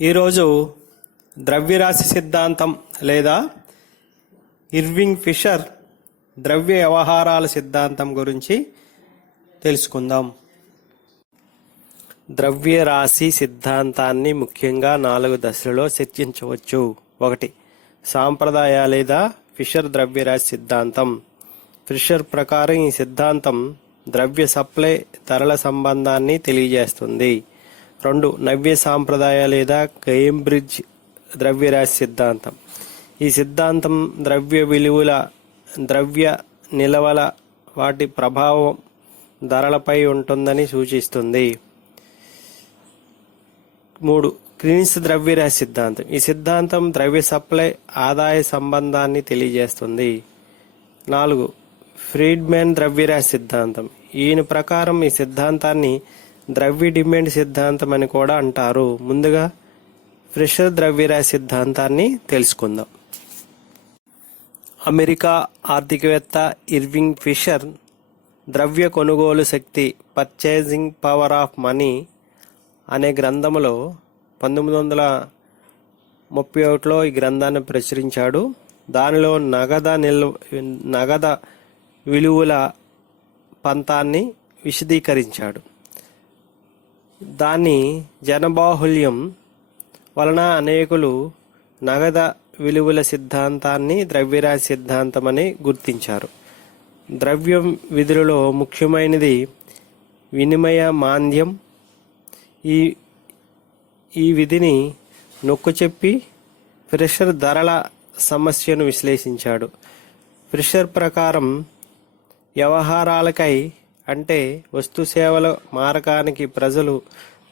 ఈరోజు ద్రవ్యరాశి సిద్ధాంతం లేదా ఇర్వింగ్ ఫిషర్ ద్రవ్య వ్యవహారాల సిద్ధాంతం గురించి తెలుసుకుందాం. ద్రవ్యరాశి సిద్ధాంతాన్ని ముఖ్యంగా 4 దశలలో చర్చించవచ్చు. 1. సాంప్రదాయ లేదా ఫిషర్ ద్రవ్యరాశి సిద్ధాంతం. ఫిషర్ ప్రకారం ఈ సిద్ధాంతం ద్రవ్య సప్లై ధరల సంబంధాన్ని తెలియజేస్తుంది. 2. నవ్య సాంప్రదాయ లేదా కేంబ్రిడ్జ్ ద్రవ్యరాశి సిద్ధాంతం. ఈ సిద్ధాంతం ద్రవ్య విలువల, ద్రవ్య నిల్వల వాటి ప్రభావం ధరలపై ఉంటుందని సూచిస్తుంది. 3. క్రీన్స్ ద్రవ్యరాశి సిద్ధాంతం. ఈ సిద్ధాంతం ద్రవ్య సప్లై ఆదాయ సంబంధాన్ని తెలియజేస్తుంది. 4. ఫ్రీడ్మెన్ ద్రవ్యరాశి సిద్ధాంతం. ఈయన ప్రకారం ఈ సిద్ధాంతాన్ని ద్రవ్య డిమాండ్ సిద్ధాంతం అని కూడా అంటారు. ముందుగా ఫిషర్ ద్రవ్యరాశి సిద్ధాంతాన్ని తెలుసుకుందాం. అమెరికా ఆర్థికవేత్త ఇర్వింగ్ ఫిషర్ ద్రవ్య కొనుగోలు శక్తి పర్చేసింగ్ పవర్ ఆఫ్ మనీ అనే గ్రంథములో 1931లో ఈ గ్రంథాన్ని ప్రచురించాడు. దానిలో నగద విలువల పంతాన్ని విశదీకరించాడు. దాని జనబాహుల్యం వలన అనేకులు నగద విలువల సిద్ధాంతాన్ని ద్రవ్యరాశి సిద్ధాంతమని గుర్తించారు. ద్రవ్యం విధులలో ముఖ్యమైనది వినిమయ మాంద్యం. ఈ విధిని నొక్కుచెప్పి ఫిషర్ ధరల సమస్యను విశ్లేషించాడు. ఫిషర్ ప్రకారం వ్యవహారాలకై అంటే వస్తు సేవల మారకానికి ప్రజలు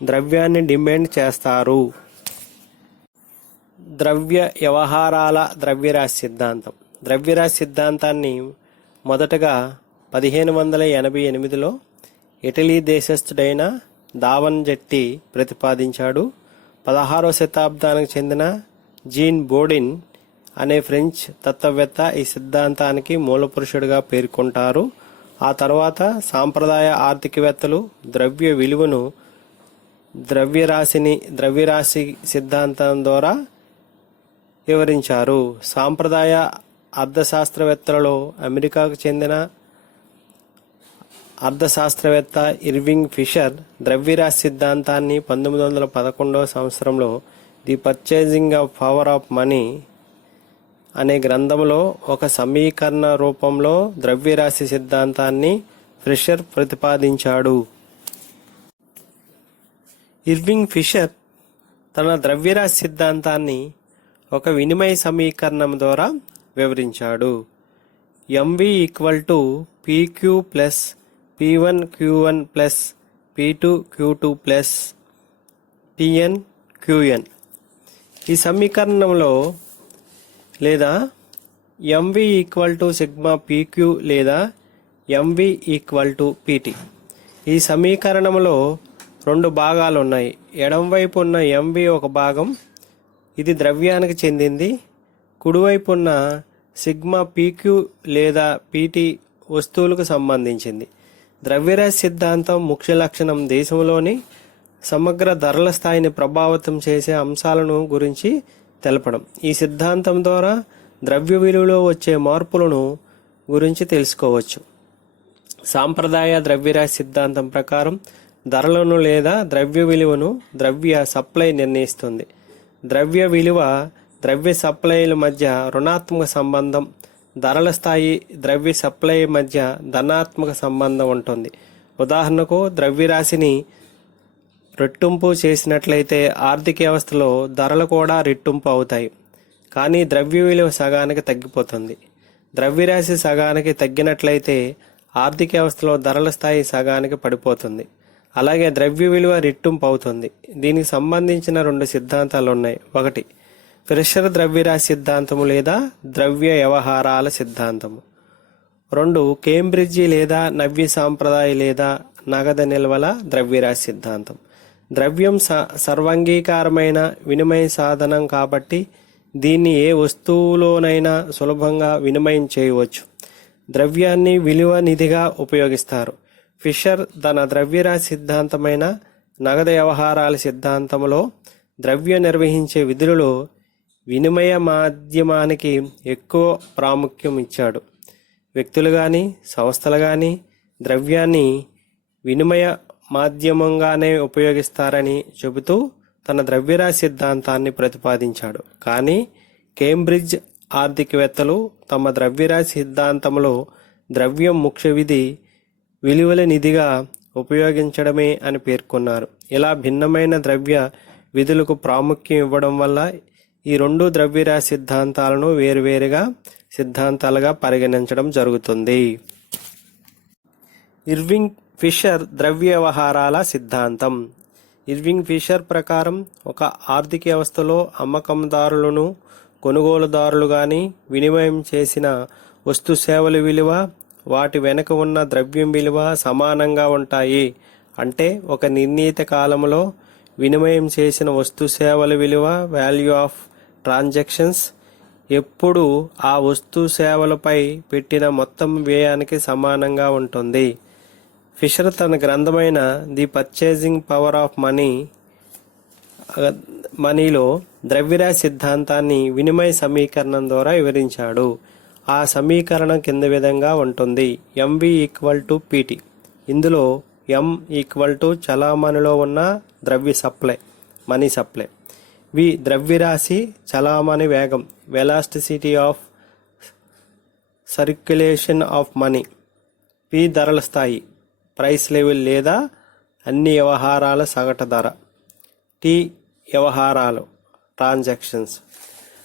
ద్రవ్యాన్ని డిమాండ్ చేస్తారు. ద్రవ్య వ్యవహారాల ద్రవ్యరాశి సిద్ధాంతం. ద్రవ్యరాశి సిద్ధాంతాన్ని మొదటగా 1588లో ఇటలీ దేశస్థుడైన దావన్జెట్టి ప్రతిపాదించాడు. 16వ శతాబ్దానికి చెందిన జీన్ బోడిన్ అనే ఫ్రెంచ్ తత్వవేత్త ఈ సిద్ధాంతానికి మూలపురుషుడిగా పేర్కొంటారు. ఆ తర్వాత సాంప్రదాయ ఆర్థికవేత్తలు ద్రవ్య విలువను ద్రవ్యరాశి సిద్ధాంతం ద్వారా వివరించారు. సాంప్రదాయ అర్థశాస్త్రవేత్తలలో అమెరికాకు చెందిన అర్థశాస్త్రవేత్త ఇర్వింగ్ ఫిషర్ ద్రవ్యరాశి సిద్ధాంతాన్ని 1911వ సంవత్సరంలో the purchasing of power of money అనే గ్రంథంలో ఒక సమీకరణ రూపంలో ద్రవ్యరాశి సిద్ధాంతాన్ని ఫిషర్ ప్రతిపాదించాడు. ఇర్వింగ్ ఫిషర్ తన ద్రవ్యరాశి సిద్ధాంతాన్ని ఒక వినిమయ సమీకరణం ద్వారా వివరించాడు. MV = PQ plus P1 Q1 plus P2 Q2 plus PN QN. ఈ సమీకరణంలో లేదా MV = సిగ్మా PQ లేదా MV = PT. ఈ సమీకరణంలో 2 భాగాలు ఉన్నాయి. ఎడమవైపు ఉన్న MV ఒక భాగం, ఇది ద్రవ్యానికి చెందింది. కుడివైపు ఉన్న సిగ్మా PQ లేదా PT వస్తువులకు సంబంధించింది. ద్రవ్యరాశి సిద్ధాంతం ముఖ్య లక్షణం దేశంలోని సమగ్ర ధరల స్థాయిని ప్రభావితం చేసే అంశాలను గురించి తెలపడం. ఈ సిద్ధాంతం ద్వారా ద్రవ్య విలువలో వచ్చే మార్పులను గురించి తెలుసుకోవచ్చు. సాంప్రదాయ ద్రవ్యరాశి సిద్ధాంతం ప్రకారం ధరలను లేదా ద్రవ్య విలువను ద్రవ్య సప్లై నిర్ణయిస్తుంది. ద్రవ్య విలువ ద్రవ్య సప్లైల మధ్య రుణాత్మక సంబంధం, ధరల స్థాయి ద్రవ్య సప్లై మధ్య ధనాత్మక సంబంధం ఉంటుంది. ఉదాహరణకు ద్రవ్యరాశిని రెట్టింపు చేసినట్లయితే ఆర్థిక వ్యవస్థలో ధరలు కూడా రెట్టింపు అవుతాయి, కానీ ద్రవ్య విలువ సగానికి తగ్గిపోతుంది. ద్రవ్యరాశి సగానికి తగ్గినట్లయితే ఆర్థిక వ్యవస్థలో ధరల స్థాయి సగానికి పడిపోతుంది. అలాగే ద్రవ్య విలువ రెట్టింపు అవుతుంది. దీనికి సంబంధించిన 2 సిద్ధాంతాలు ఉన్నాయి. 1. ఫిషర్ ద్రవ్యరాశి సిద్ధాంతము లేదా ద్రవ్య వ్యవహారాల సిద్ధాంతము. 2. కేంబ్రిడ్జి లేదా నవ్య సాంప్రదాయ లేదా నగద నిల్వల ద్రవ్యరాశి సిద్ధాంతం. ద్రవ్యం సర్వాంగీకారమైన వినిమయ సాధనం కాబట్టి దీన్ని ఏ వస్తువులోనైనా సులభంగా వినిమయం చేయవచ్చు. ద్రవ్యాన్ని విలువ నిధిగా ఉపయోగిస్తారు. ఫిషర్ తన ద్రవ్యరాశి సిద్ధాంతమైన నగదు వ్యవహారాల సిద్ధాంతంలో ద్రవ్య నిర్వహించే విధులలో వినిమయ మాధ్యమానికి ఎక్కువ ప్రాముఖ్యం ఇచ్చాడు. వ్యక్తులు కానీ సంస్థలు కానీ ద్రవ్యాన్ని వినిమయ మాధ్యమంగానే ఉపయోగిస్తారని చెబుతూ తన ద్రవ్యరాశి సిద్ధాంతాన్ని ప్రతిపాదించాడు. కానీ కేంబ్రిడ్జ్ ఆర్థికవేత్తలు తమ ద్రవ్యరాశి సిద్ధాంతంలో ద్రవ్యం ముఖ్య విధి విలువల నిధిగా ఉపయోగించడమే అని పేర్కొన్నారు. ఇలా భిన్నమైన ద్రవ్య విధులకు ప్రాముఖ్యం ఇవ్వడం వల్ల ఈ రెండు ద్రవ్యరాశి సిద్ధాంతాలను వేరువేరుగా సిద్ధాంతాలుగా పరిగణించడం జరుగుతుంది. ఇర్వింగ్ ఫిషర్ ద్రవ్య వ్యవహారాల సిద్ధాంతం. ఇర్వింగ్ ఫిషర్ ప్రకారం ఒక ఆర్థిక వ్యవస్థలో అమ్మకందారులను కొనుగోలుదారులు కానీ వినిమయం చేసిన వస్తు సేవల విలువ వాటి వెనుక ఉన్న ద్రవ్యం విలువ సమానంగా ఉంటాయి. అంటే ఒక నిర్ణీత కాలంలో వినిమయం చేసిన వస్తు సేవల విలువ వాల్యూ ఆఫ్ ట్రాన్సాక్షన్స్ ఎప్పుడు ఆ వస్తు సేవలపై పెట్టిన మొత్తం వ్యయానికి సమానంగా ఉంటుంది. ఫిషర్ తన గ్రంథమైన ది పర్చేసింగ్ పవర్ ఆఫ్ మనీలో ద్రవ్యరాశి సిద్ధాంతాన్ని వినిమయ సమీకరణం ద్వారా వివరించాడు. ఆ సమీకరణం కింద విధంగా ఉంటుంది. MV equal to PT. ఇందులో ఎం ఈక్వల్ టు చలామణిలో ఉన్న ద్రవ్య సప్లై, మనీ సప్లై. వి ద్రవ్యరాశి చలామణి వేగం, velocity of circulation of money. P ధరల స్థాయి, ప్రైస్ లెవెల్ లేదా అన్ని వ్యవహారాల సగటు ధర. టి వ్యవహారాలు, ట్రాన్సాక్షన్స్.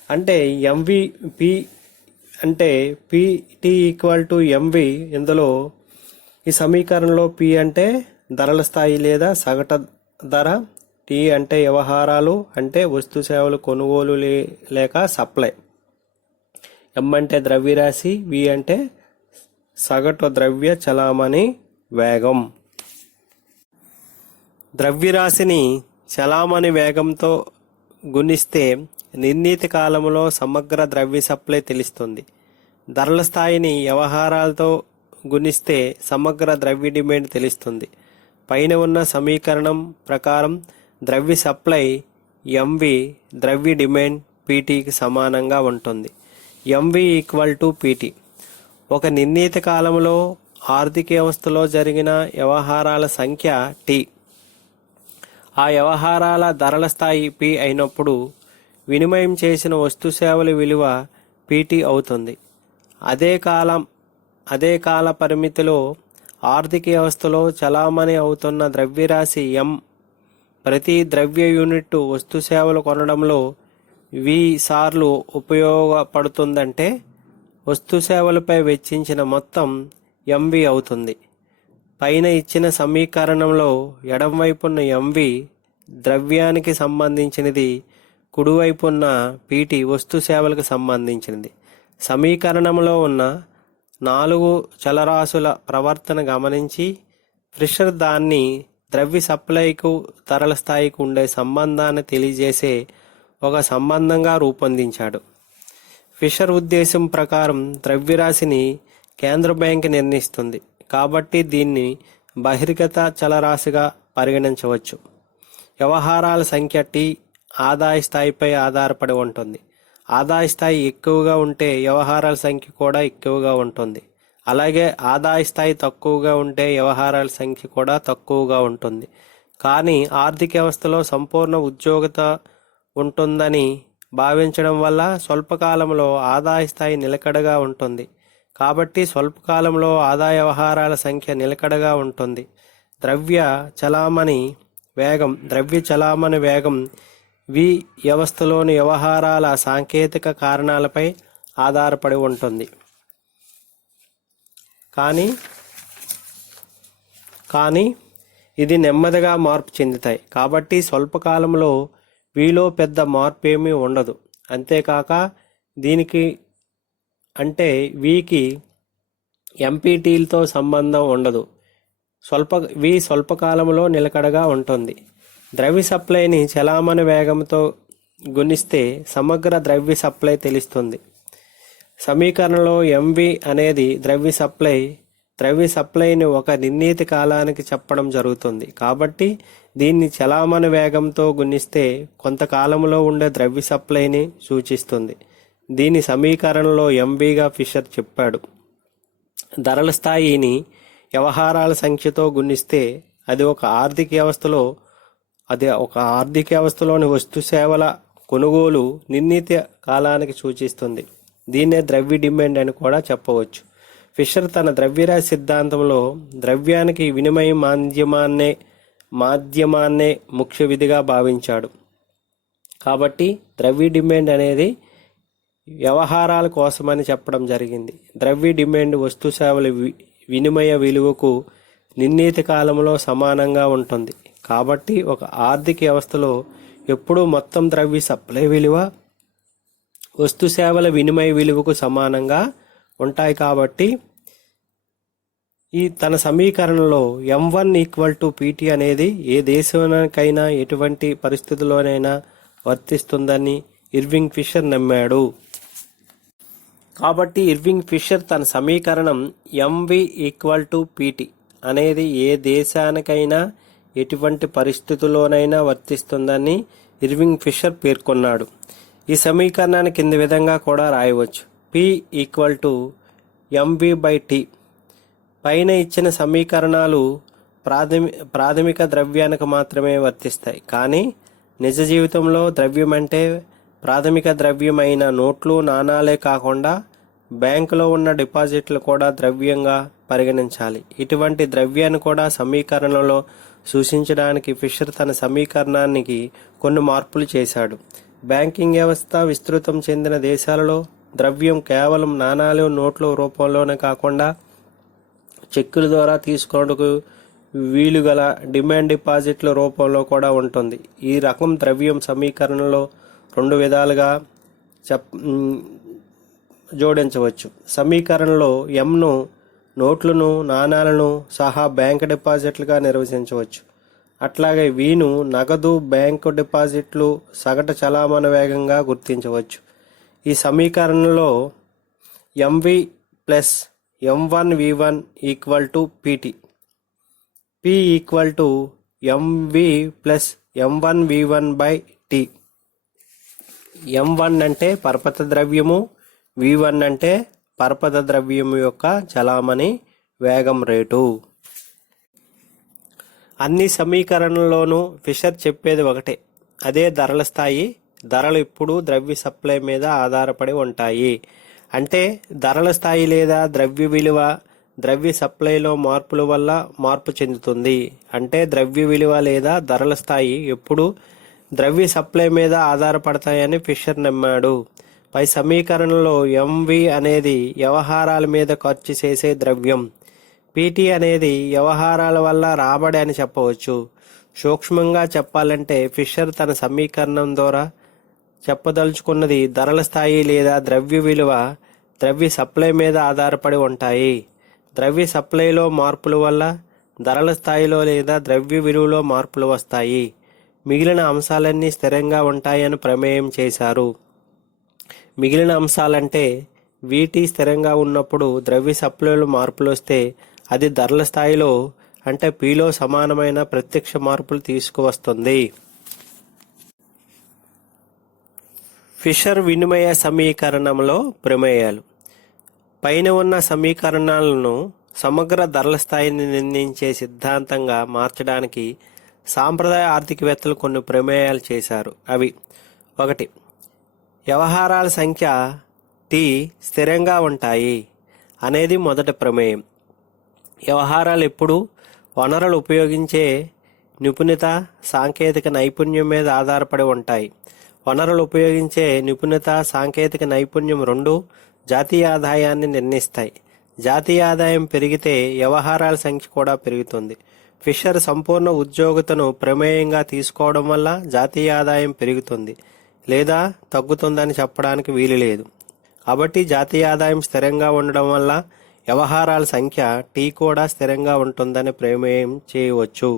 అంటే ఎంవి పి అంటే పిటి ఈక్వల్ టు ఎంవి. ఇందులో ఈ సమీకరణలో పి అంటే ధరల స్థాయి లేదా సగటు ధర, టి అంటే వ్యవహారాలు అంటే వస్తు సేవలు కొనుగోలు లేక సప్లై, ఎం అంటే ద్రవ్యరాశి, వి అంటే సగటు ద్రవ్య చలామణి వేగం. ద్రవ్యరాశిని చలామణి వేగంతో గుణిస్తే నిర్ణీత కాలంలో సమగ్ర ద్రవ్య సప్లై తెలుస్తుంది. ధరల స్థాయిని వ్యవహారాలతో గుణిస్తే సమగ్ర ద్రవ్య డిమాండ్ తెలుస్తుంది. పైన ఉన్న సమీకరణం ప్రకారం ద్రవ్య సప్లై ఎంవి ద్రవ్య డిమాండ్ పీటీకి సమానంగా ఉంటుంది. MV equal to PT. ఒక నిర్ణీత కాలంలో ఆర్థిక వ్యవస్థలో జరిగిన వ్యవహారాల సంఖ్య టీ. ఆ వ్యవహారాల ధరల స్థాయి పి అయినప్పుడు వినిమయం చేసిన వస్తు సేవల విలువ పీటీ అవుతుంది. అదే కాల పరిమితిలో ఆర్థిక వ్యవస్థలో చలామణి అవుతున్న ద్రవ్యరాశి ఎం. ప్రతి ద్రవ్య యూనిట్ వస్తు సేవలు కొనడంలో వి సార్లు ఉపయోగపడుతుందంటే వస్తు సేవలపై వెచ్చించిన మొత్తం ఎంవి అవుతుంది. పైన ఇచ్చిన సమీకరణంలో ఎడమవైపున్న ఎంవి ద్రవ్యానికి సంబంధించినది, కుడివైపున్న పీటీ వస్తు సేవలకు సంబంధించినది. సమీకరణంలో ఉన్న 4 చలరాశుల ప్రవర్తన గమనించి ఫిషర్ దాన్ని ద్రవ్య సప్లైకు ధరల స్థాయికి ఉండే సంబంధాన్ని తెలియజేసే ఒక సంబంధంగా రూపొందించాడు. ఫిషర్ ఉద్దేశం ప్రకారం ద్రవ్యరాశిని కేంద్ర బ్యాంక్ నిర్ణయిస్తుంది కాబట్టి దీన్ని బహిర్గత చలరాశిగా పరిగణించవచ్చు. వ్యవహారాల సంఖ్య టీ ఆదాయ స్థాయిపై ఆధారపడి ఉంటుంది. ఆదాయ స్థాయి ఎక్కువగా ఉంటే వ్యవహారాల సంఖ్య కూడా ఎక్కువగా ఉంటుంది. అలాగే ఆదాయ స్థాయి తక్కువగా ఉంటే వ్యవహారాల సంఖ్య కూడా తక్కువగా ఉంటుంది. కానీ ఆర్థిక వ్యవస్థలో సంపూర్ణ ఉద్యోగత ఉంటుందని భావించడం వల్ల స్వల్పకాలంలో ఆదాయ స్థాయి నిలకడగా ఉంటుంది. కాబట్టి స్వల్పకాలంలో ఆదాయ వ్యవహారాల సంఖ్య నిలకడగా ఉంటుంది. ద్రవ్య చలామణి వేగం వి వ్యవస్థలోని వ్యవహారాల సాంకేతిక కారణాలపై ఆధారపడి ఉంటుంది. కానీ ఇది నెమ్మదిగా మార్పు చెందుతాయి. కాబట్టి స్వల్పకాలంలో వీలో పెద్ద మార్పు ఏమీ ఉండదు. అంతేకాక దీనికి అంటే వీకి ఎంపీటీలతో సంబంధం ఉండదు. స్వల్పకాలంలో నిలకడగా ఉంటుంది. ద్రవ్య సప్లైని చలామణి వేగంతో గుణిస్తే సమగ్ర ద్రవ్య సప్లై తెలుస్తుంది. సమీకరణలో ఎంవి అనేది ద్రవ్య సప్లై, ద్రవ్య సప్లైని ఒక నిర్ణీత కాలానికి చెప్పడం జరుగుతుంది. కాబట్టి దీన్ని చలామణి వేగంతో గుణిస్తే కొంతకాలంలో ఉండే ద్రవ్య సప్లైని సూచిస్తుంది. దీని సమీకరణలో ఎంబీగా ఫిషర్ చెప్పాడు. ధరల స్థాయిని వ్యవహారాల సంఖ్యతో గుణిస్తే అది ఒక ఆర్థిక వ్యవస్థలోని వస్తు సేవల కొనుగోలు నిర్ణీత కాలానికి సూచిస్తుంది. దీన్నే ద్రవ్య డిమాండ్ అని కూడా చెప్పవచ్చు. ఫిషర్ తన ద్రవ్యరాశి సిద్ధాంతంలో ద్రవ్యానికి వినిమయ మాధ్యమాన్నే ముఖ్య విధిగా భావించాడు. కాబట్టి ద్రవ్య డిమాండ్ అనేది వ్యవహారాల కోసమని చెప్పడం జరిగింది. ద్రవ్య డిమాండ్ వస్తు సేవల వినిమయ విలువకు నిర్ణీత కాలంలో సమానంగా ఉంటుంది. కాబట్టి ఒక ఆర్థిక వ్యవస్థలో ఎప్పుడూ మొత్తం ద్రవ్య సప్లై విలువ వస్తు సేవల వినిమయ విలువకు సమానంగా ఉంటాయి. కాబట్టి తన సమీకరణలో M1 = PT అనేది ఏ దేశానికైనా ఎటువంటి పరిస్థితుల్లోనైనా వర్తిస్తుందని ఇర్వింగ్ ఫిషర్ నమ్మాడు. కాబట్టి ఇర్వింగ్ ఫిషర్ తన సమీకరణం MV = PT అనేది ఏ దేశానికైనా ఎటువంటి పరిస్థితుల్లోనైనా వర్తిస్తుందని ఇర్వింగ్ ఫిషర్ పేర్కొన్నాడు. ఈ సమీకరణాన్ని కింది విధంగా కూడా రాయవచ్చు. P = MV/T. పైన ఇచ్చిన సమీకరణాలు ప్రాథమిక ద్రవ్యానికి మాత్రమే వర్తిస్తాయి. కానీ నిజ జీవితంలో ద్రవ్యం అంటే ప్రాథమిక ద్రవ్యం అయిన నోట్లు, నాణాలే కాకుండా బ్యాంకులో ఉన్న డిపాజిట్లు కూడా ద్రవ్యంగా పరిగణించాలి. ఇటువంటి ద్రవ్యాన్ని కూడా సమీకరణలో సూచించడానికి ఫిషర్ తన సమీకరణానికి కొన్ని మార్పులు చేశాడు. బ్యాంకింగ్ వ్యవస్థ విస్తృతం చెందిన దేశాలలో ద్రవ్యం కేవలం నాణాలు, నోట్ల రూపంలోనే కాకుండా చెక్కుల ద్వారా తీసుకొనుటకు వీలుగల డిమాండ్ డిపాజిట్ల రూపంలో కూడా ఉంటుంది. ఈ రకం ద్రవ్యం సమీకరణలో రెండు విధాలుగా జోడించవచ్చు. సమీకరణలో ఎంను నోట్లను, నాణాలను సహా బ్యాంక్ డిపాజిట్లుగా నిర్వచించవచ్చు. అట్లాగే వీను నగదు, బ్యాంకు డిపాజిట్లు, సగటు చలామణి వేగంగా గుర్తించవచ్చు. ఈ సమీకరణలో MV + M1V1 = PT. P = MV + M1V1/T. M1 అంటే పరపత ద్రవ్యము, V1 అంటే పరపత ద్రవ్యము యొక్క చలామణి వేగం రేటు. అన్ని సమీకరణల్లోనూ ఫిషర్ చెప్పేది ఒకటే, అదే ధరల స్థాయి. ధరలు ఇప్పుడు ద్రవ్య సప్లై మీద ఆధారపడి ఉంటాయి. అంటే ధరల స్థాయి లేదా ద్రవ్య విలువ ద్రవ్య సప్లైలో మార్పుల వల్ల మార్పు చెందుతుంది. అంటే ద్రవ్య విలువ లేదా ధరల స్థాయి ఎప్పుడు ద్రవ్య సప్లై మీద ఆధారపడతాయని ఫిషర్ నమ్మాడు. పై సమీకరణలో MV అనేది వ్యవహారాల మీద ఖర్చు చేసే ద్రవ్యం, PT అనేది వ్యవహారాల వల్ల రాబడి అని చెప్పవచ్చు. సూక్ష్మంగా చెప్పాలంటే ఫిషర్ తన సమీకరణం ద్వారా చెప్పదలుచుకున్నది ధరల స్థాయి లేదా ద్రవ్య విలువ ద్రవ్య సప్లై మీద ఆధారపడి ఉంటాయి. ద్రవ్య సప్లైలో మార్పుల వల్ల ధరల స్థాయిలో లేదా ద్రవ్య విలువలో మార్పులు వస్తాయి. మిగిలిన అంశాలన్నీ స్థిరంగా ఉంటాయని ప్రమేయం చేశారు. మిగిలిన అంశాలంటే వీటి స్థిరంగా ఉన్నప్పుడు ద్రవ్య సప్లైలో మార్పులు వస్తే అది ధరల స్థాయిలో అంటే Pలో సమానమైన ప్రత్యక్ష మార్పులు తీసుకువస్తుంది. ఫిషర్ వినిమయ సమీకరణంలో ప్రమేయాలు. పైన ఉన్న సమీకరణాలను సమగ్ర ధరల స్థాయిని నిర్ణయించే సిద్ధాంతంగా మార్చడానికి సాంప్రదాయ ఆర్థికవేత్తలు కొన్ని ప్రమేయాలు చేశారు. అవి: 1. వ్యవహారాల సంఖ్య T స్థిరంగా ఉంటాయి అనేది మొదటి ప్రమేయం. వ్యవహారాలు ఎప్పుడు వనరులు ఉపయోగించే నిపుణత, సాంకేతిక నైపుణ్యం మీద ఆధారపడి ఉంటాయి. వనరులు ఉపయోగించే నిపుణత, సాంకేతిక నైపుణ్యం రెండూ జాతీయ ఆదాయాన్ని నిర్ణయిస్తాయి. జాతీయ ఆదాయం పెరిగితే వ్యవహారాల సంఖ్య కూడా పెరుగుతుంది. ఫిషర్ సంపూర్ణ ఉద్యోగితను ప్రమేయంగా తీసుకోవడం వల్ల జాతీయ ఆదాయం పెరుగుతుంది లేదా తగ్గుతుందని చెప్పడానికి వీలు లేదు. కాబట్టి జాతీయ ఆదాయం స్థిరంగా ఉండడం వల్ల వ్యవహారాల సంఖ్య T కూడా స్థిరంగా ఉంటుందని ప్రమేయం చేయవచ్చు.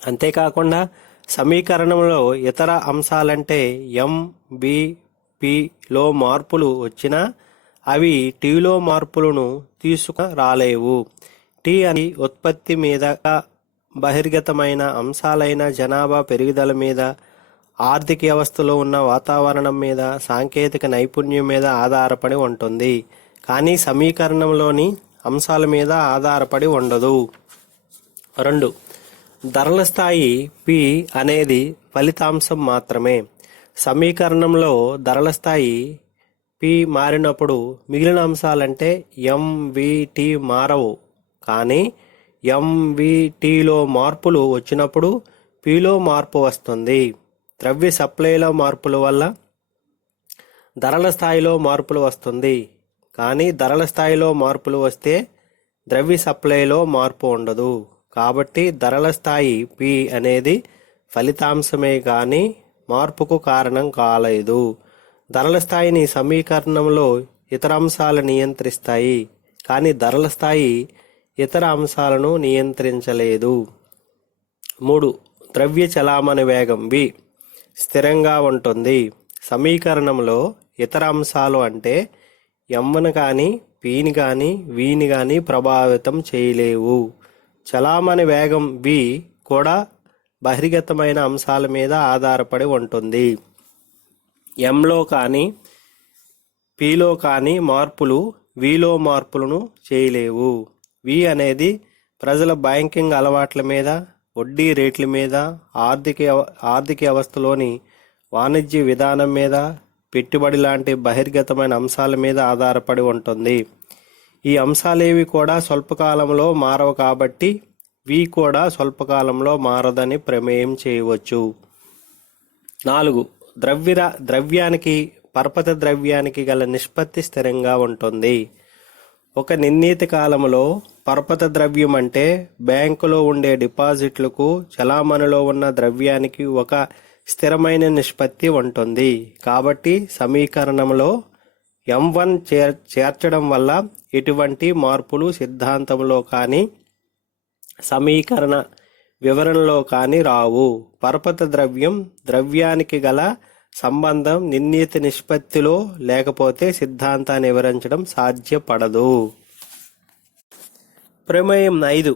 అంతేకాకుండా సమీకరణంలో ఇతర అంశాలంటే M, B, Pలో మార్పులు వచ్చినా అవి టీలో మార్పులను తీసుకురాలేవు. టీ అని ఉత్పత్తి మీద, బహిర్గతమైన అంశాలైన జనాభా పెరుగుదల మీద, ఆర్థిక వ్యవస్థలో ఉన్న వాతావరణం మీద, సాంకేతిక నైపుణ్యం మీద ఆధారపడి ఉంటుంది. కానీ సమీకరణంలోని అంశాల మీద ఆధారపడి ఉండదు. 2. ధరల స్థాయి P అనేది ఫలితాంశం మాత్రమే. సమీకరణంలో ధరల స్థాయి P మారినప్పుడు మిగిలిన అంశాలంటే MVT మారవు. కానీ MVTలో మార్పులు వచ్చినప్పుడు Pలో మార్పు వస్తుంది. ద్రవ్య సప్లైలో మార్పుల వల్ల ధరల స్థాయిలో మార్పులు వస్తుంది. కానీ ధరల స్థాయిలో మార్పులు వస్తే ద్రవ్య సప్లైలో మార్పు ఉండదు. కాబట్టి ధరల స్థాయి P అనేది ఫలితాంశమే కానీ మార్పుకు కారణం కాలేదు. ధరల స్థాయిని సమీకరణంలో ఇతర అంశాలు నియంత్రిస్తాయి, కానీ ధరల స్థాయి ఇతర అంశాలను నియంత్రించలేదు. 3. ద్రవ్య చలామణి వేగం V స్థిరంగా ఉంటుంది. సమీకరణంలో ఇతర అంశాలు అంటే Mని కానీ Pని కానీ Vని కానీ ప్రభావితం చేయలేవు. చలామణి వేగం V కూడా బహిర్గతమైన అంశాల మీద ఆధారపడి ఉంటుంది. Mలో కానీ Pలో కానీ మార్పులు Vలో మార్పులను చేయలేవు. V అనేది ప్రజల బ్యాంకింగ్ అలవాట్ల మీద, వడ్డీ రేట్ల మీద, ఆర్థిక వ్యవస్థలోని వాణిజ్య విధానం మీద, పెట్టుబడి లాంటి బహిర్గతమైన అంశాల మీద ఆధారపడి ఉంటుంది. ఈ అంశాలేవి కూడా స్వల్పకాలంలో మారవు కాబట్టి V కూడా స్వల్పకాలంలో మారదని ప్రమేయం చేయవచ్చు. 4. ద్రవ్యానికి పరపతి ద్రవ్యానికి గల నిష్పత్తి స్థిరంగా ఉంటుంది. ఒక నిర్ణీత కాలంలో పరపతి ద్రవ్యం అంటే బ్యాంకులో ఉండే డిపాజిట్లకు చలామణిలో ఉన్న ద్రవ్యానికి ఒక స్థిరమైన నిష్పత్తి ఉంటుంది. కాబట్టి సమీకరణంలో M1 చేర్చడం వల్ల ఎటువంటి మార్పులు సిద్ధాంతంలో కానీ సమీకరణ వివరణలో కానీ రావు. పరపతి ద్రవ్యానికి గల సంబంధం నిర్ణీత నిష్పత్తిలో లేకపోతే సిద్ధాంతాన్ని వివరించడం సాధ్యపడదు. ప్రమేయం 5.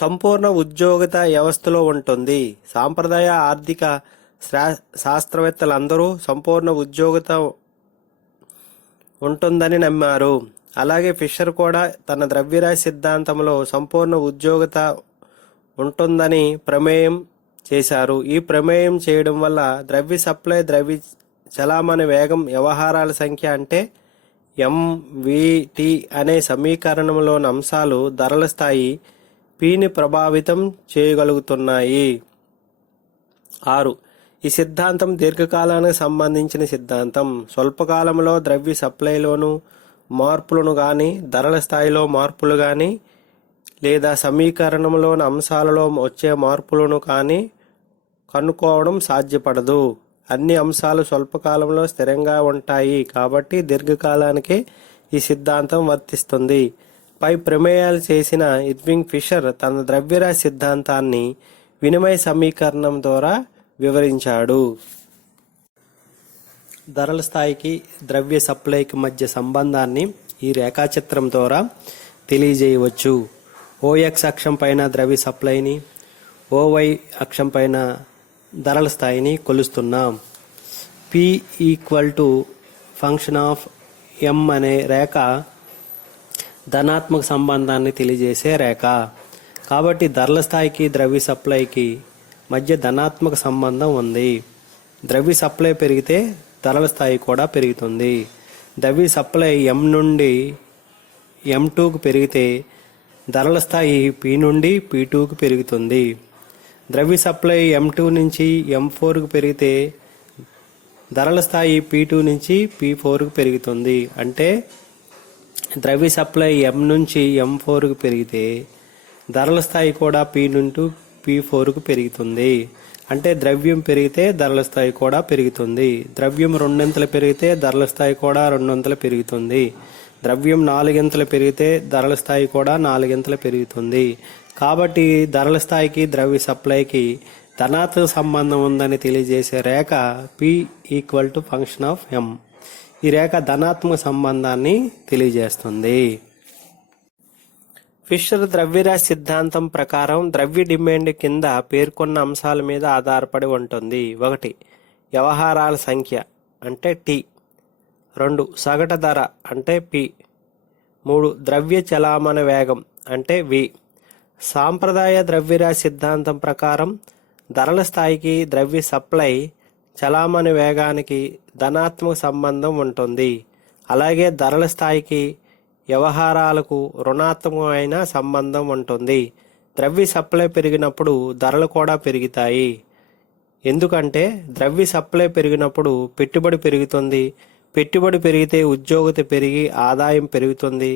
సంపూర్ణ ఉద్యోగిత వ్యవస్థలో ఉంటుంది. సాంప్రదాయ ఆర్థిక శాస్త్రవేత్తలందరూ సంపూర్ణ ఉద్యోగిత ఉంటుందని నమ్మారు. అలాగే ఫిషర్ కూడా తన ద్రవ్యరాశి సిద్ధాంతంలో సంపూర్ణ ఉద్యోగిత ఉంటుందని ప్రమేయం చేశారు. ఈ ప్రమేయం చేయడం వల్ల ద్రవ్య సప్లై, ద్రవ్య చలామణి వేగం, వ్యవహారాల సంఖ్య అంటే MVT అనే సమీకరణంలోని అంశాలు ధరల స్థాయి Pని ప్రభావితం చేయగలుగుతున్నాయి. 6. ఈ సిద్ధాంతం దీర్ఘకాలానికి సంబంధించిన సిద్ధాంతం. స్వల్పకాలంలో ద్రవ్య సప్లైలోను మార్పులను కానీ, ధరల స్థాయిలో మార్పులు కానీ, లేదా సమీకరణంలోని అంశాలలో వచ్చే మార్పులను కానీ కనుక్కోవడం సాధ్యపడదు. అన్ని అంశాలు స్వల్పకాలంలో స్థిరంగా ఉంటాయి కాబట్టి దీర్ఘకాలానికి ఈ సిద్ధాంతం వర్తిస్తుంది. పై ప్రమేయాలు చేసిన ఇర్వింగ్ ఫిషర్ తన ద్రవ్యరాశి సిద్ధాంతాన్ని వినిమయ సమీకరణం ద్వారా వివరించాడు. ధరల స్థాయికి ద్రవ్య సప్లైకి మధ్య సంబంధాన్ని ఈ రేఖాచిత్రం ద్వారా తెలియజేయవచ్చు. OX అక్షం పైన ద్రవ్య సప్లైని, OY అక్షం పైన ధరల స్థాయిని కొలుస్తున్నాం. P ఫంక్షన్ ఆఫ్ M అనే రేఖ ధనాత్మక సంబంధాన్ని తెలియజేసే రేఖ. కాబట్టి ధరల స్థాయికి ద్రవ్య సప్లైకి మధ్య ధనాత్మక సంబంధం ఉంది. ద్రవ్య సప్లై పెరిగితే ధరల స్థాయి కూడా పెరుగుతుంది. ద్రవ్య సప్లై M నుండి M2కు పెరిగితే ధరల స్థాయి P నుండి P2కు పెరుగుతుంది. ద్రవ్య సప్లై M2 నుంచి M4కు పెరిగితే ధరల స్థాయి P2 నుంచి P4కు పెరుగుతుంది. అంటే ద్రవ్య సప్లై M నుంచి M4కు పెరిగితే ధరల స్థాయి కూడా P నుండి P4కు పెరుగుతుంది. అంటే ద్రవ్యం పెరిగితే ధరల స్థాయి కూడా పెరుగుతుంది. ద్రవ్యం 2 పెరిగితే ధరల స్థాయి కూడా 2 పెరుగుతుంది. ద్రవ్యం 4 పెరిగితే ధరల స్థాయి కూడా 4 పెరుగుతుంది. కాబట్టి ధరల స్థాయికి ద్రవ్య సప్లైకి ధనాత్మక సంబంధం ఉందని తెలియజేసే రేఖ P ఫంక్షన్ ఆఫ్ M. ఈ రేఖ ధనాత్మక సంబంధాన్ని తెలియజేస్తుంది. ఫిషర్ ద్రవ్యరాశి సిద్ధాంతం ప్రకారం ద్రవ్య డిమాండ్ కింద పేర్కొన్న అంశాల మీద ఆధారపడి ఉంటుంది. 1. వ్యవహారాల సంఖ్య అంటే టీ. 2. సగటు ధర అంటే పి. 3. ద్రవ్య చలామణి వేగం అంటే వి. సాంప్రదాయ ద్రవ్యరాశి సిద్ధాంతం ప్రకారం ధరల స్థాయికి ద్రవ్య సప్లై చలామణి వేగానికి ధనాత్మక సంబంధం ఉంటుంది. అలాగే ధరల స్థాయికి వ్యవహారాలకు రుణాత్మకమైన సంబంధం ఉంటుంది. ద్రవ్య సప్లై పెరిగినప్పుడు ధరలు కూడా పెరుగుతాయి. ఎందుకంటే ద్రవ్య సప్లై పెరిగినప్పుడు పెట్టుబడి పెరుగుతుంది. పెట్టుబడి పెరిగితే ఉద్యోగత పెరిగి ఆదాయం పెరుగుతుంది.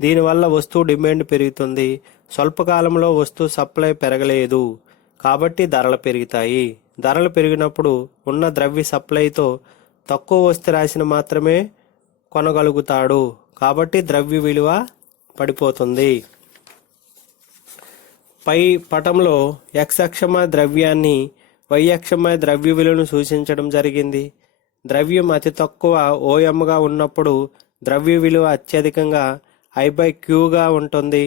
దీనివల్ల వస్తువు డిమాండ్ పెరుగుతుంది. స్వల్పకాలంలో వస్తువు సప్లై పెరగలేదు కాబట్టి ధరలు పెరుగుతాయి. ధరలు పెరిగినప్పుడు ఉన్న ద్రవ్య సప్లైతో తక్కువ వస్తు రాశిని మాత్రమే కొనగలుగుతాడు కాబట్టి ద్రవ్య విలువ పడిపోతుంది. పై పటంలో x అక్షమైన ద్రవ్యాన్ని y అక్షమైన ద్రవ్య విలువను సూచించడం జరిగింది. ద్రవ్యం అతి తక్కువ OMగా ఉన్నప్పుడు ద్రవ్య విలువ అత్యధికంగా I/Qగా ఉంటుంది.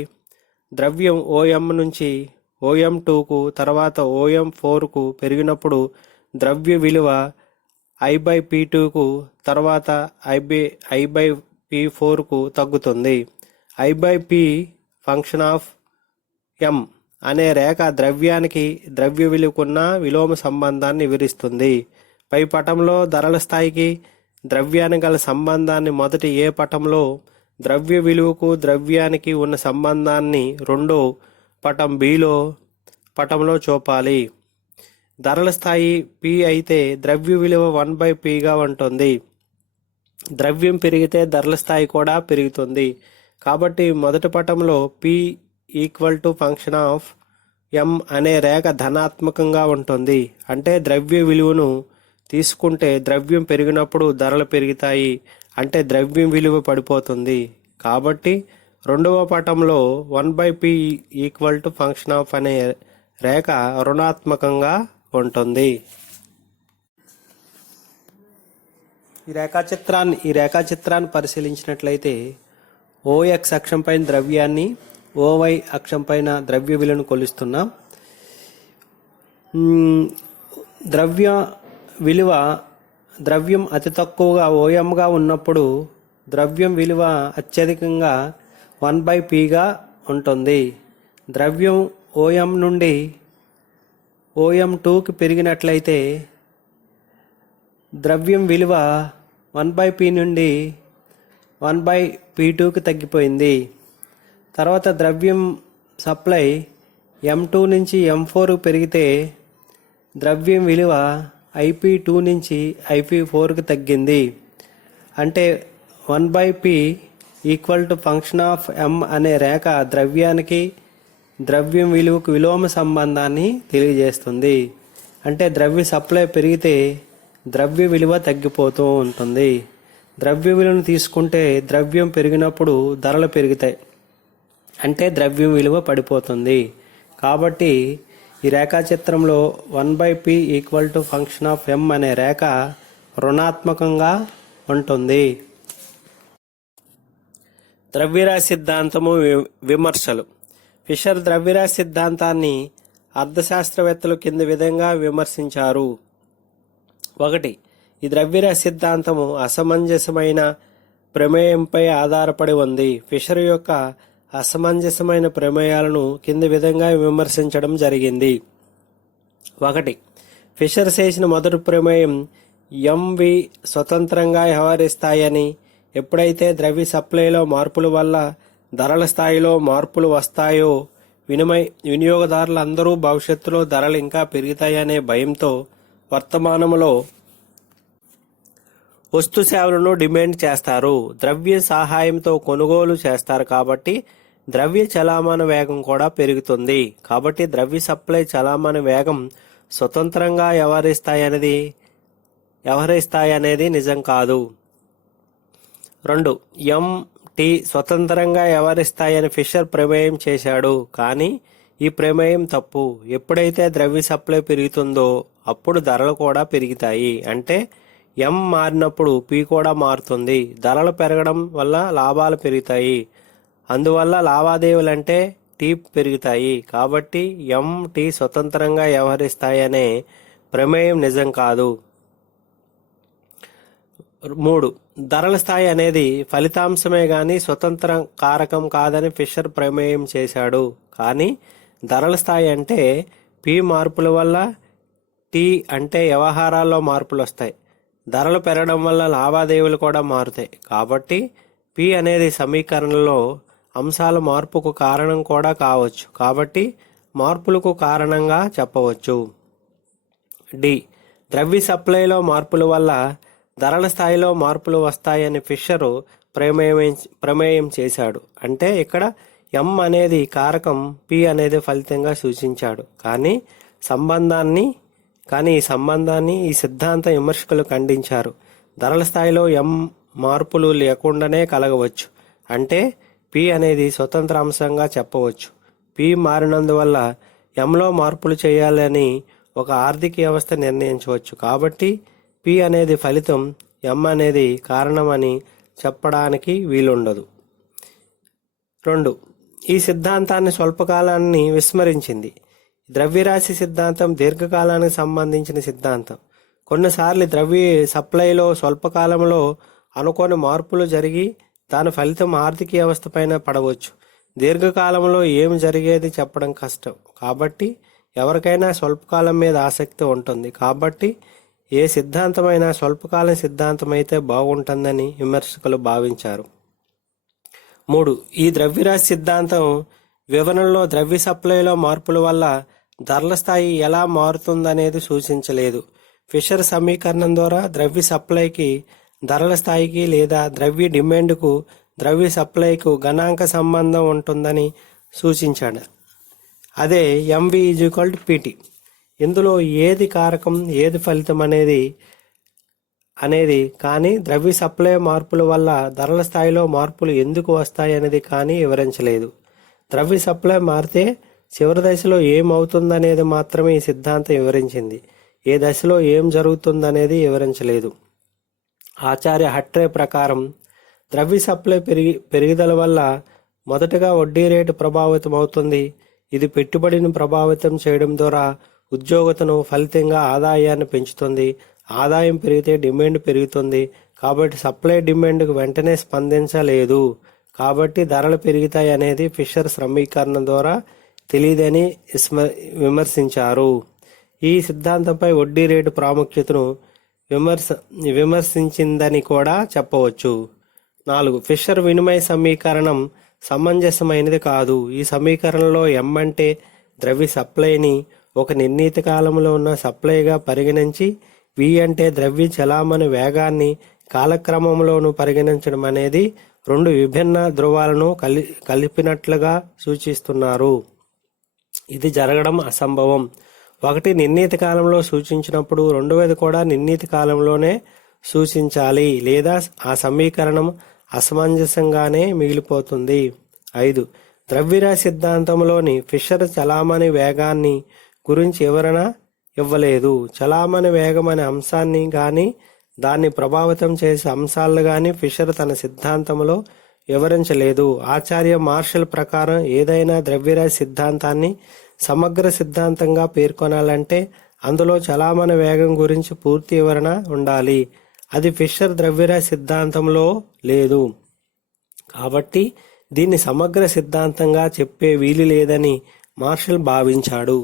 ద్రవ్యం OM నుంచి OM2కు తర్వాత OM4కు పెరిగినప్పుడు ద్రవ్య విలువ I/P2కు తర్వాత I/P4కు తగ్గుతుంది. I/P ఫంక్షన్ ఆఫ్ M అనే రేఖ ద్రవ్యానికి ద్రవ్య విలువకున్న విలోమ సంబంధాన్ని వివరిస్తుంది. పై పటంలో ధరల స్థాయికి ద్రవ్యానికి గల సంబంధాన్ని మొదటి ఏ పటంలో ద్రవ్య విలువకు ద్రవ్యానికి ఉన్న సంబంధాన్ని రెండో పటం బిలో పటంలో చూపాలి. ధరల స్థాయి P అయితే ద్రవ్య విలువ 1/Pగా ఉంటుంది. ద్రవ్యం పెరిగితే ధరల స్థాయి కూడా పెరుగుతుంది. కాబట్టి మొదటి పటంలో P = ఫంక్షన్ ఆఫ్ M అనే రేఖ ధనాత్మకంగా ఉంటుంది. అంటే ద్రవ్య విలువను తీసుకుంటే ద్రవ్యం పెరిగినప్పుడు ధరలు పెరుగుతాయి అంటే ద్రవ్యం విలువ పడిపోతుంది. కాబట్టి రెండవ పటంలో 1/P = ఫంక్షన్ ఆఫ్ అనే రేఖ రుణాత్మకంగా ఉంటుంది. ఈ రేఖాచిత్రాన్ని పరిశీలించినట్లయితే OX అక్షం పైన ద్రవ్యాన్ని OY అక్షం పైన ద్రవ్య విలువను కొలుస్తున్నాం. ద్రవ్యం అతి తక్కువగా OMగా ఉన్నప్పుడు ద్రవ్యం విలువ అత్యధికంగా 1/Pగా ఉంటుంది. ద్రవ్యం OM నుండి OM2కి పెరిగినట్లయితే ద్రవ్యం విలువ 1/P నుండి 1/P2కి తగ్గిపోయింది. తర్వాత ద్రవ్యం సప్లై M2 నుంచి M4కు పెరిగితే ద్రవ్యం విలువ IP2 నుంచి IP4కి తగ్గింది. అంటే 1/P = ఫంక్షన్ ఆఫ్ M అనే రేఖ ద్రవ్యానికి ద్రవ్యం విలువకు విలోమ సంబంధాన్ని తెలియజేస్తుంది. అంటే ద్రవ్య సప్లై పెరిగితే ద్రవ్య విలువ తగ్గిపోతూ ఉంటుంది. ద్రవ్య విలువను తీసుకుంటే ద్రవ్యం పెరిగినప్పుడు ధరలు పెరుగుతాయి అంటే ద్రవ్యం విలువ పడిపోతుంది. కాబట్టి ఈ రేఖాచిత్రంలో 1/P = ఫంక్షన్ ఆఫ్ M అనే రేఖ రుణాత్మకంగా ఉంటుంది. ద్రవ్యరాశి సిద్ధాంతము విమర్శలు. ఫిషర్ ద్రవ్యరాశి సిద్ధాంతాన్ని అర్థశాస్త్రవేత్తలు కింది విధంగా విమర్శించారు. 1. ఈ ద్రవ్యరాశి సిద్ధాంతము అసమంజసమైన ప్రమేయంపై ఆధారపడి ఉంది. ఫిషర్ యొక్క అసమంజసమైన ప్రమేయాలను కింది విధంగా విమర్శించడం జరిగింది. 1. ఫిషర్ చేసిన మొదటి ప్రమేయం MV స్వతంత్రంగా వ్యవహరిస్తాయని, ఎప్పుడైతే ద్రవ్య సప్లైలో మార్పుల వల్ల ధరల స్థాయిలో మార్పులు వస్తాయో వినియోగదారులందరూ భవిష్యత్తులో ధరలు ఇంకా పెరుగుతాయనే భయంతో వర్తమానంలో వస్తు సేవలను డిమాండ్ చేస్తారు. ద్రవ్య సహాయంతో కొనుగోలు చేస్తారు కాబట్టి ద్రవ్య చలామణి వేగం కూడా పెరుగుతుంది. కాబట్టి ద్రవ్య సప్లై చలామణి వేగం స్వతంత్రంగా వ్యవహరిస్తాయనేది నిజం కాదు. 2. MT స్వతంత్రంగా వ్యవహరిస్తాయని ఫిషర్ ప్రమేయం చేశాడు. కానీ ఈ ప్రమేయం తప్పు. ఎప్పుడైతే ద్రవ్య సప్లై పెరుగుతుందో అప్పుడు ధరలు కూడా పెరుగుతాయి. అంటే ఎం మారినప్పుడు పి కూడా మారుతుంది. ధరలు పెరగడం వల్ల లాభాలు పెరుగుతాయి. అందువల్ల లావాదేవీలంటే టీ పెరుగుతాయి. కాబట్టి ఎం టీ స్వతంత్రంగా వ్యవహరిస్తాయనే ప్రమేయం నిజం కాదు. 3. ధరల స్థాయి అనేది ఫలితాంశమే గాని స్వతంత్ర కారకం కాదని ఫిషర్ ప్రమేయం చేశాడు. కానీ ధరల స్థాయి అంటే పి మార్పుల వల్ల టీ అంటే వ్యవహారాల్లో మార్పులు వస్తాయి. ధరలు పెరగడం వల్ల లావాదేవీలు కూడా మారుతాయి. కాబట్టి పి అనేది సమీకరణలో అంశాల మార్పుకు కారణం కూడా కావచ్చు. కాబట్టి మార్పులకు కారణంగా చెప్పవచ్చు. డి. ద్రవ్య సప్లైలో మార్పుల వల్ల ధరల స్థాయిలో మార్పులు వస్తాయని ఫిషర్ ప్రమేయం చేశాడు. అంటే ఇక్కడ ఎం అనేది కారకం, పి అనేది ఫలితంగా సూచించాడు. కానీ ఈ సంబంధాన్ని ఈ సిద్ధాంత విమర్శకులు ఖండించారు. ధరల స్థాయిలో ఎం మార్పులు లేకుండానే కలగవచ్చు. అంటే పి అనేది స్వతంత్ర అంశంగా చెప్పవచ్చు. పి మారినందువల్ల ఎంలో మార్పులు చేయాలని ఒక ఆర్థిక వ్యవస్థ నిర్ణయించవచ్చు. కాబట్టి పి అనేది ఫలితం, ఎం అనేది కారణమని చెప్పడానికి వీలుండదు. 2. ఈ సిద్ధాంతాన్ని స్వల్పకాలాన్ని విస్మరించింది. ద్రవ్యరాశి సిద్ధాంతం దీర్ఘకాలానికి సంబంధించిన సిద్ధాంతం. కొన్నిసార్లు ద్రవ్య సప్లైలో స్వల్పకాలంలో అనుకోని మార్పులు జరిగి దాని ఫలితం ఆర్థిక వ్యవస్థ పైన పడవచ్చు. దీర్ఘకాలంలో ఏమి జరిగేది చెప్పడం కష్టం. కాబట్టి ఎవరికైనా స్వల్పకాలం మీద ఆసక్తి ఉంటుంది. కాబట్టి ఏ సిద్ధాంతమైనా స్వల్పకాలం సిద్ధాంతం అయితే బాగుంటుందని విమర్శకులు భావించారు. 3. ఈ ద్రవ్యరాశి సిద్ధాంతం వివరణలో ద్రవ్య సప్లైలో మార్పుల వల్ల ధరల స్థాయి ఎలా మారుతుందనేది సూచించలేదు. ఫిషర్ సమీకరణం ద్వారా ద్రవ్య సప్లైకి ధరల స్థాయికి లేదా ద్రవ్య డిమాండ్కు ద్రవ్య సప్లైకు గణాంక సంబంధం ఉంటుందని సూచించాడు. అదే ఎంవి =పిటి. ఇందులో ఏది కారకం ఏది ఫలితం అనేది కానీ ద్రవ్య సప్లై మార్పుల వల్ల ధరల స్థాయిలో మార్పులు ఎందుకు వస్తాయనేది కానీ వివరించలేదు. ద్రవ్య సప్లై మారితే చివరి దశలో ఏమవుతుందనేది మాత్రమే ఈ సిద్ధాంతం వివరించింది. ఏ దశలో ఏం జరుగుతుందనేది వివరించలేదు. ఆచార్య హట్రే ప్రకారం ద్రవ్య సప్లై పెరుగుదల వల్ల మొదటగా వడ్డీ రేటు ప్రభావితం అవుతుంది. ఇది పెట్టుబడిని ప్రభావితం చేయడం ద్వారా ఉద్యోగతను, ఫలితంగా ఆదాయాన్ని పెంచుతుంది. ఆదాయం పెరిగితే డిమాండ్ పెరుగుతుంది. కాబట్టి సప్లై డిమాండ్కు వెంటనే స్పందించలేదు. కాబట్టి ధరలు పెరుగుతాయి అనేది ఫిషర్ సమీకరణం ద్వారా తెలియదని విమర్శించారు. ఈ సిద్ధాంతంపై వడ్డీ రేటు ప్రాముఖ్యతను విమర్శించిందని కూడా చెప్పవచ్చు. 4. ఫిషర్ వినిమయ సమీకరణం సమంజసమైనది కాదు. ఈ సమీకరణంలో ఎం అంటే ద్రవ్య సప్లైని ఒక నిర్ణీత కాలంలో ఉన్న సప్లైగా పరిగణించి, వి అంటే ద్రవ్య చలామణి వేగాన్ని కాలక్రమంలోనూ పరిగణించడం అనేది రెండు విభిన్న ధృవాలను కలిపినట్లుగా సూచిస్తున్నారు. ఇది జరగడం అసంభవం. ఒకటి నిర్ణీత కాలంలో సూచించినప్పుడు రెండవది కూడా నిర్ణీత కాలంలోనే సూచించాలి, లేదా ఆ సమీకరణం అసమంజసంగానే మిగిలిపోతుంది. 5. ద్రవ్యరాశి సిద్ధాంతంలోని ఫిషర్ చలామణి వేగాన్ని గురించి వివరణ ఇవ్వలేదు. చలామణి వేగం అనే అంశాన్ని గాని దాన్ని ప్రభావితం చేసే అంశాలను గాని ఫిషర్ తన సిద్ధాంతంలో వివరించలేదు. ఆచార్య మార్షల్ ప్రకారం ఏదైనా ద్రవ్యరాశి సిద్ధాంతాన్ని సమగ్ర సిద్ధాంతంగా పేర్కొనాలంటే అందులో చలామణి వేగం గురించి పూర్తి వివరణ ఉండాలి. అది ఫిషర్ ద్రవ్యరాశి సిద్ధాంతంలో లేదు. కాబట్టి దీన్ని సమగ్ర సిద్ధాంతంగా చెప్పే వీలు లేదని మార్షల్ భావించాడు.